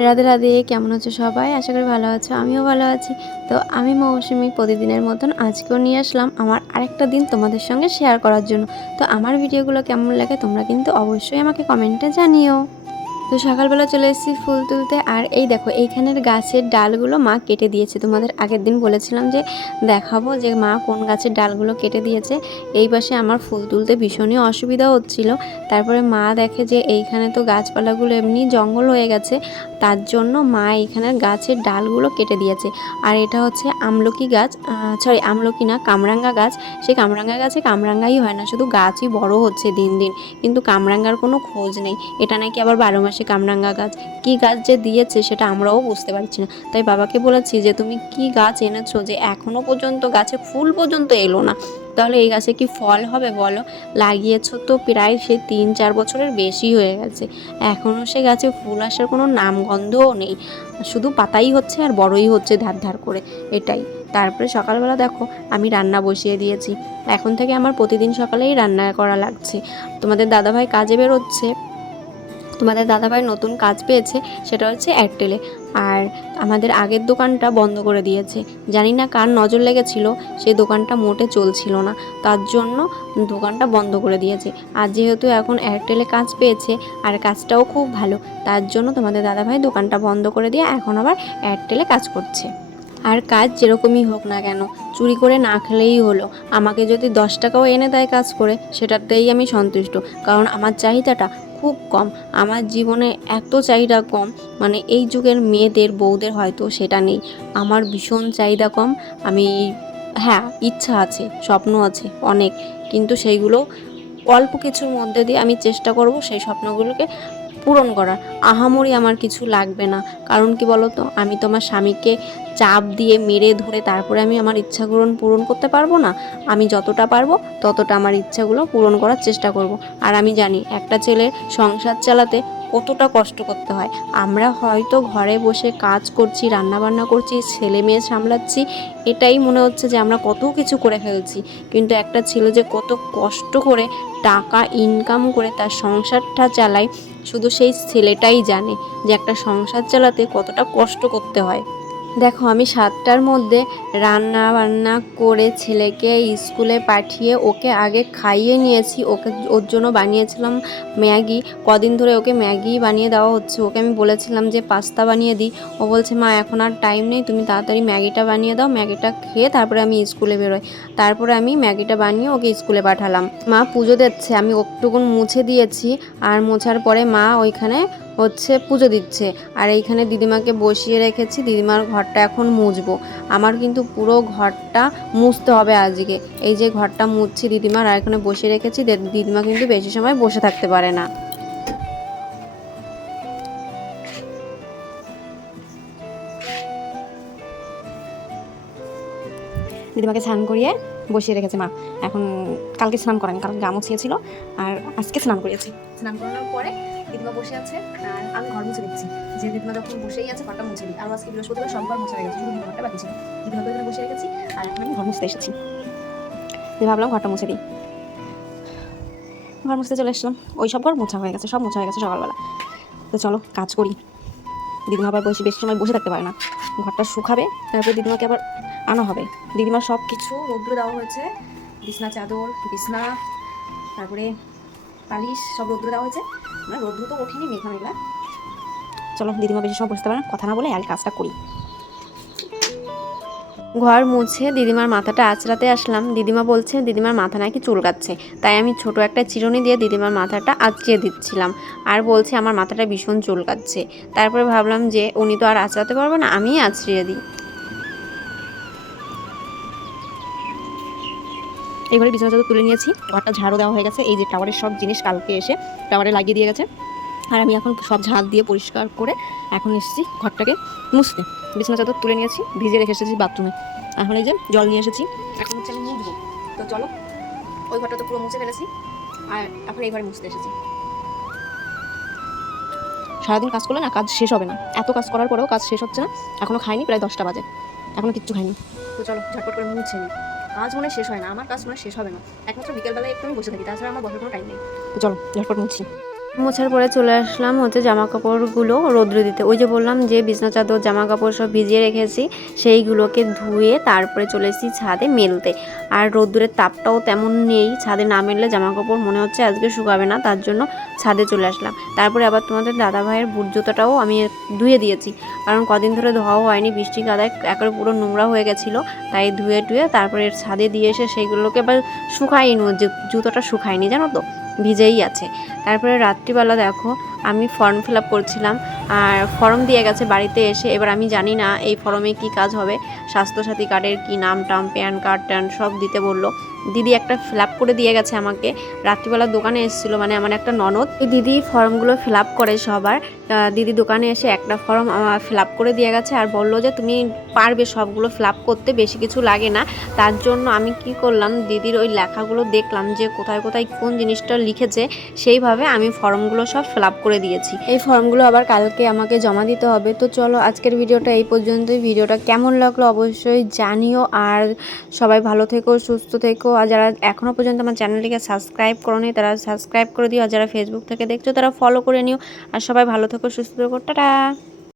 রাধে রাধে, কেমন আছো সবাই? আশা করি ভালো আছো, আমিও ভালো আছি। তো আমি মৌসুমি প্রতিদিনের মতন আজকেও নিয়ে আসলাম আমার আরেকটা দিন তোমাদের সঙ্গে শেয়ার করার জন্য। তো আমার ভিডিওগুলো কেমন লাগে তোমরা কিন্তু অবশ্যই আমাকে কমেন্টে জানিও। তো সকালবেলা চলে এসেছি ফুল তুলতে। আর এই দেখো, এইখানের গাছের ডালগুলো মা কেটে দিয়েছে। তোমাদের আগের দিন বলেছিলাম যে দেখাবো যে মা কোন গাছের ডালগুলো কেটে দিয়েছে। এই পাশে আমার ফুল তুলতে ভীষণই অসুবিধা হচ্ছিল। তারপরে মা দেখে যে এইখানে তো গাছপালাগুলো এমনি জঙ্গল হয়ে গেছে, তার জন্য মা এইখানের গাছের ডালগুলো কেটে দিয়েছে। আর এটা হচ্ছে আমলকি গাছ, সরি আমলকি না, কামরাঙ্গা গাছ। সেই কামরাঙ্গা গাছে কামরাঙ্গাই হয় না, শুধু গাছই বড় হচ্ছে দিন দিন, কিন্তু কামরাঙ্গার কোনো খোঁজ নেই। এটা নাকি আবার 12 মাসে কামরাঙ্গা গাছ। কী গাছ যে দিয়েছে সেটা আমরাও বুঝতে পারছি না। তাই বাবাকে বলেছি যে তুমি কি গাছ এনেছো যে এখনও পর্যন্ত গাছে ফুল পর্যন্ত এলো না, তাহলে এই গাছে কি ফল হবে বলো? লাগিয়েছো তো প্রায় সে 3-4 বছরের বেশি হয়ে গেছে, এখনও সে গাছে ফুল আসার কোনো নামগন্ধও নেই, শুধু পাতাই হচ্ছে আর বড়ই হচ্ছে ধার ধার করে, এটাই। তারপরে সকালবেলা দেখো আমি রান্না বসিয়ে দিয়েছি। এখন থেকে আমার প্রতিদিন সকালেই রান্না করা লাগছে। তোমাদের দাদাভাই কাজে বেরোচ্ছে, তোমাদের দাদাভাই নতুন কাজ পেয়েছে, সেটা হচ্ছে এয়ারটেলে। আর আমাদের আগের দোকানটা বন্ধ করে দিয়েছে, জানি না কার নজর লেগেছিল, সেই দোকানটা মোটে চলছিল না, তার জন্য দোকানটা বন্ধ করে দিয়েছে। আর যেহেতু এখন এয়ারটেলে কাজ পেয়েছে আর কাজটাও খুব ভালো, তার জন্য তোমাদের দাদাভাই দোকানটা বন্ধ করে দিয়ে এখন আবার এয়ারটেলে কাজ করছে। আর কাজ যেরকমই হোক না কেন, চুরি করে না খেলেই হলো। আমাকে যদি 10 টাকাও এনে দেয় কাজ করে, সেটাতেই আমি সন্তুষ্ট, কারণ আমার চাহিদাটা খুব কম। আমার জীবনে এত চাহিদা কম, মানে এই যুগের মেয়েদের বউদের হয়তো সেটা নেই। আমার ভীষণ চাহিদা কম। আমি, হ্যাঁ, ইচ্ছা আছে, স্বপ্ন আছে অনেক, কিন্তু সেইগুলো অল্প কিছুর মধ্যে দিয়ে আমি চেষ্টা করব সেই স্বপ্নগুলোকে পূরণ করার। আহামরি আমার কিছু লাগবে না, কারণ কি বলো তো, আমি তো আমার স্বামীকে চাপ দিয়ে মেরে ধরে তারপরে আমি আমার ইচ্ছাগুলো পূরণ করতে পারবো না। আমি যতটা পারবো ততটা আমার ইচ্ছাগুলো পূরণ করার চেষ্টা করব। আর আমি জানি একটা ছেলের সংসার চালাতে কতটা কষ্ট করতে হয়। আমরা হয়তো ঘরে বসে কাজ করছি, রান্নাবান্না করছি, ছেলে মেয়ে সামলাচ্ছি, এটাই মনে হচ্ছে যে আমরা কত কিছু করে ফেলছি, কিন্তু একটা ছেলে যে কত কষ্ট করে টাকা ইনকাম করে তার সংসারটা চালায়, শুধু সেই ছেলেটাই জানে যে একটা সংসার চালাতে কতটা কষ্ট করতে হয়। দেখো, আমি 7টার মধ্যে রান্না বান্না করে ছেলেকে স্কুলে পাঠিয়ে ওকে আগে খাইয়ে নিয়েছি। ওর জন্য বানিয়েছিলাম ম্যাগি। কদিন ধরে ওকে ম্যাগি বানিয়ে দেওয়া হচ্ছে। ওকে আমি বলেছিলাম যে পাস্তা বানিয়ে দিই, ও বলছে মা এখন আর টাইম নেই, তুমি তাড়াতাড়ি ম্যাগিটা বানিয়ে দাও, ম্যাগিটা খেয়ে তারপরে আমি স্কুলে বেরোই। তারপরে আমি ম্যাগিটা বানিয়ে ওকে স্কুলে পাঠালাম। মা পুজো দিচ্ছে, আমি একটুকুন মুছে দিয়েছি, আর মোছার পরে মা ওইখানে হচ্ছে পুজো দিচ্ছে। আর এইখানে দিদিমাকে বসিয়ে রেখেছি, দিদিমার ঘরটা এখন মুছবো। আমার কিন্তু পুরো ঘরটা মুছতে হবে আজকে। এই যে ঘরটা মুছছি দিদিমার, আর এখানে বসিয়ে রেখেছি, দিদিমা কিন্তু বেশি সময় বসে থাকতে পারে না। দিদিমাকে স্নান করিয়ে বসিয়ে রেখেছে মা। এখন কালকে স্নান করেনি, কালকে গা মুছিয়েছিল, আর আজকে স্নান করিয়েছি। স্নান করানোর পরে দিদিমা বসে আছে আর আমি ঘর মুছে দিচ্ছি। যে দিদিমা যখন বসেই আছে ঘরটা মুছে দিই। আর আজকে বৃহস্পতিবার সব ঘর মুছে হয়ে গেছে, শুধু দিদিমাটা বাকি ছিল। দিদিমাকে এখানে বসে রেখেছি আর এখন আমি ঘর মুছতে এসেছি। ভাবলাম ঘরটা মুছে দিই, ঘর মুছতে চলে এসলাম। ওই সব ঘর মোছা হয়ে গেছে, সব মোছা হয়ে গেছে সকালবেলা। তো চলো কাজ করি। দিদিমা আবার বেশি সময় বসে থাকতে পারে না, ঘরটা শুকাবে, তারপরে দিদিমাকে আবার আনা হবে। দিদিমার সব কিছু রৌদ্র দেওয়া হয়েছে, বিছনা চাদর, বিছনা, তারপরে পালিশ সব রৌদ্র দেওয়া হয়েছে। মানে রৌদ্র তো ওঠেনি, মেঘা মেঘলা। চলো দিদিমা বেশি সময় বসতে পারে না, কথা না বলে আর কাজটা করি। ঘর মুছে দিদিমার মাথাটা আঁচড়াতে আসলাম। দিদিমা বলছে দিদিমার মাথা নাকি চুলকাচ্ছে, তাই আমি ছোট একটা চিরুনি দিয়ে দিদিমার মাথাটা আঁচড়িয়ে দিচ্ছিলাম। আর বলছে আমার মাথাটা ভীষণ চুলকাচ্ছে। তারপরে ভাবলাম যে উনি তো আর আঁচড়াতে পারবে না, আমিই আঁচড়িয়ে দিই। এইভাবে বিছানা চাদর তুলে নিয়েছি, ঘরটা ঝাড়ু দেওয়া হয়ে গেছে। এই যে টাওয়ারের সব জিনিস কালকে এসে টাওয়ারে লাগিয়ে দিয়ে গেছে, আর আমি এখন সব ঝাড় দিয়ে পরিষ্কার করে এখন এসেছি ঘরটাকে মুছতে। বিছানা চাদর তুলে নিয়েছি, ভিজিয়ে রেখে এসেছি বাথরুমে। এখন এই যে জল নিয়ে এসেছি, এখন হচ্ছে আমি মুছবো। তো চলো, ওই ঘরটা তো পুরো মুছে ফেলেছি, আর এখন এই ঘরে মুছতে এসেছি। সারাদিন কাজ করলে না কাজ শেষ হবে না, এত কাজ করার পরেও কাজ শেষ হচ্ছে না। এখনও খাইনি, প্রায় 10টা বাজে, এখনও কিচ্ছু খাইনি। তো চলো ঝটপট করে মুছে নিই। কাজ মনে শেষ হয় না, আমার কাজ মনে শেষ হবে না। একমাত্র বিকেলবেলায় একটু আমি বসে থাকি, তাছাড়া আমার বসার কোনো টাইম নেই। তো চলো ঝটপট মুছি। মোছার পরে চলে আসলাম জামা কাপড়গুলো রোদ্রে দিতে। ওই যে বললাম যে বিছনা চাদর জামা কাপড় সব ভিজিয়ে রেখেছি, সেইগুলোকে ধুয়ে তারপরে চলে এসেছি ছাদে মেলতে। আর রোদ্দুরের তাপটাও তেমন নেই, ছাদে না মেললে জামা কাপড় মনে হচ্ছে আজকে শুকাবে না, তার জন্য ছাদে চলে আসলাম। তারপরে আবার তোমাদের দাদা ভাইয়ের বুট জুতোটাও আমি ধুয়ে দিয়েছি, কারণ কদিন ধরে ধোয়াও হয়নি, বৃষ্টি কাদায় একেবারে পুরো নোংরা হয়ে গেছিলো। তাই ধুয়ে টুয়ে তারপরে ছাদে দিয়ে এসে সেইগুলোকে আবার শুকাইনি, জুতোটা শুকায়নি জানো তো, ভিজেই আছে। তারপরে রাত্রিবেলা দেখো আমি ফর্ম ফিল আপ করছিলাম, আর ফর্ম দিয়ে গেছে বাড়িতে এসে। এবার আমি জানি না এই ফর্মে কি কাজ হবে, স্বাস্থ্যসাথী কার্ডের কি নাম টাম প্যান কার্ড ট্যান সব দিতে বললো। দিদি একটা ফিল আপ করে দিয়ে গেছে আমাকে, রাত্রিবেলা দোকানে এসেছিলো, মানে আমার একটা ননদ, এই দিদি ফর্মগুলো ফিল আপ করে সবার। দিদি দোকানে এসে একটা ফর্ম ফিল আপ করে দিয়ে গেছে, আর বললো যে তুমি পারবে সবগুলো ফিল আপ করতে, বেশি কিছু লাগে না। তার জন্য আমি কি করলাম, দিদির ওই লেখাগুলো দেখলাম যে কোথায় কোথায় কোন জিনিসটা লিখেছে, সেইভাবে আমি ফর্মগুলো সব ফিল আপ করে দিয়েছি। এই ফর্মগুলো আবার কালকে আমাকে জমা দিতে হবে। তো চলো আজকের ভিডিওটা এই পর্যন্তই। ভিডিওটা কেমন লাগলো অবশ্যই জানিও, আর সবাই ভালো থেকো, সুস্থ থেকো। আর যারা এখনও পর্যন্ত আমার চ্যানেলটিকে সাবস্ক্রাইব করোনি তারা সাবস্ক্রাইব করে দিও, আর যারা ফেসবুক থেকে দেখছো তারা ফলো করে নিও। আর সবাই ভালো থেকো, সুস্থ থেকো, টাটা।